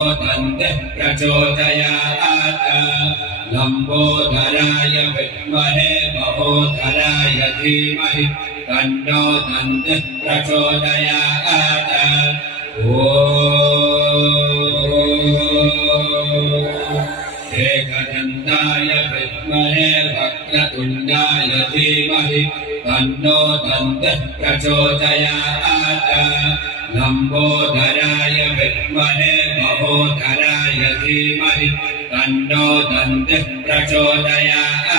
तन्तः प्रचोदयात् लम्बोदराय विद्महे महोदराय धीमहि तन्नो दन्तः प्रचोदयात् एकदन्ताय विद्महे वक्रतुण्डाय धीमहि तन्नो दन्तः प्रचोदयात् लम्बोदराय विद्महे महोदराय धीमहि तन्नो दन्तः प्रचोदयात्